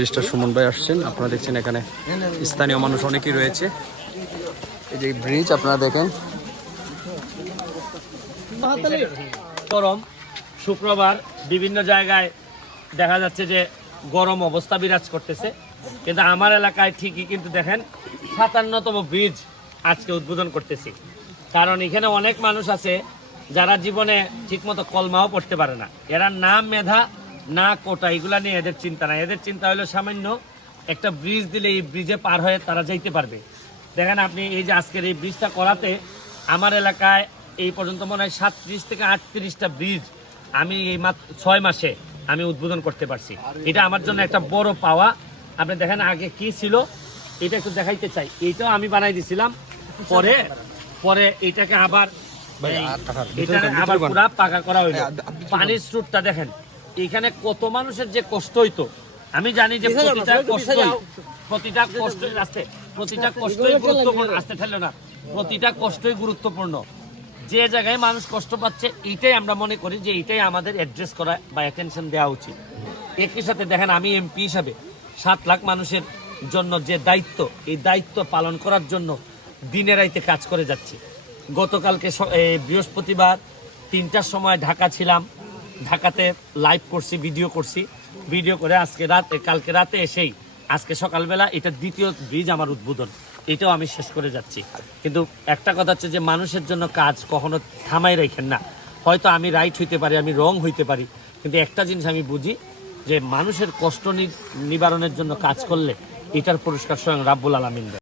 Barrister Suman ভাই আসছেন। আপনারা দেখছেন এখানে স্থানীয় মানুষ অনেকেই রয়েছে। এই যে ব্রিজ, আপনারা দেখেন। গরম, শুক্রবার বিভিন্ন জায়গায় দেখা যাচ্ছে যে গরম অবস্থা বিরাজ করতেছে। কিন্তু আমার এলাকায় ঠিকই কিন্তু দেখেন, সাতান্নতম ব্রিজ আজকে উদ্বোধন করতেছি। কারণ এখানে অনেক মানুষ আছে যারা জীবনে ঠিকমতো কলমাও পড়তে পারে না। এরা নাম মেধা না কোটা এগুলা নিয়ে এদের চিন্তা নাই। এদের চিন্তা হলো সামান্য একটা ব্রিজ দিলে এই ব্রিজে পার হয়ে তারা যাইতে পারবে। দেখেন আপনি এই যে আজকের এই ব্রিজটা করাতে আমার এলাকায় এই পর্যন্ত মনে হয় সাতত্রিশ থেকে আটত্রিশটা ব্রিজ আমি এই মাত্র ছয় মাসে আমি উদ্বোধন করতে পারছি। এটা আমার জন্য একটা বড় পাওয়া। আপনি দেখেন আগে কি ছিল এটা একটু দেখাইতে চাই। এইটাও আমি বানাই দিছিলাম। পরে পরে এটাকে আবার এই- এটাকে আবার পুরা পাকা করা হইল। পানির স্রোতটা দেখেন। এখানে কত মানুষের যে কষ্ট হইতো? আমি জানি যে প্রতিটা কষ্টই প্রতিটা কষ্টই আসতে প্রতিটা কষ্টই গুরুত্বপূর্ণ। আসতে ঠেলো না। প্রতিটা কষ্টই গুরুত্বপূর্ণ। যে জায়গায় মানুষ কষ্ট পাচ্ছে এইটাই আমরা মনে করি যে এইটাই আমাদের অ্যাড্রেস করা বা অ্যাটেনশন দেওয়া উচিত। একই সাথে দেখেন আমি এমপি হিসাবে সাত লাখ মানুষের জন্য যে দায়িত্ব এই দায়িত্ব পালন করার জন্য দিনে রাইতে কাজ করে যাচ্ছি। গতকালকে বৃহস্পতিবার তিনটার সময় ঢাকা ছিলাম। ঢাকাতে লাইভ করছি ভিডিও করছি। ভিডিও করে আজকে রাত কালকে রাতে এসেই, আজকে সকালবেলা এটা দ্বিতীয় ব্রিজ আমার উদ্বোধন। এটাও আমি শেষ করে যাচ্ছি। কিন্তু একটা কথা হচ্ছে যে মানুষের জন্য কাজ কখনো থামাই রাখেন না। হয়তো আমি রাইট হইতে পারি, আমি রং হইতে পারি। কিন্তু একটা জিনিস আমি বুঝি, যে মানুষের কষ্ট নিবারণের জন্য কাজ করলে এটার পুরস্কার স্বয়ং রাব্বুল আলমিন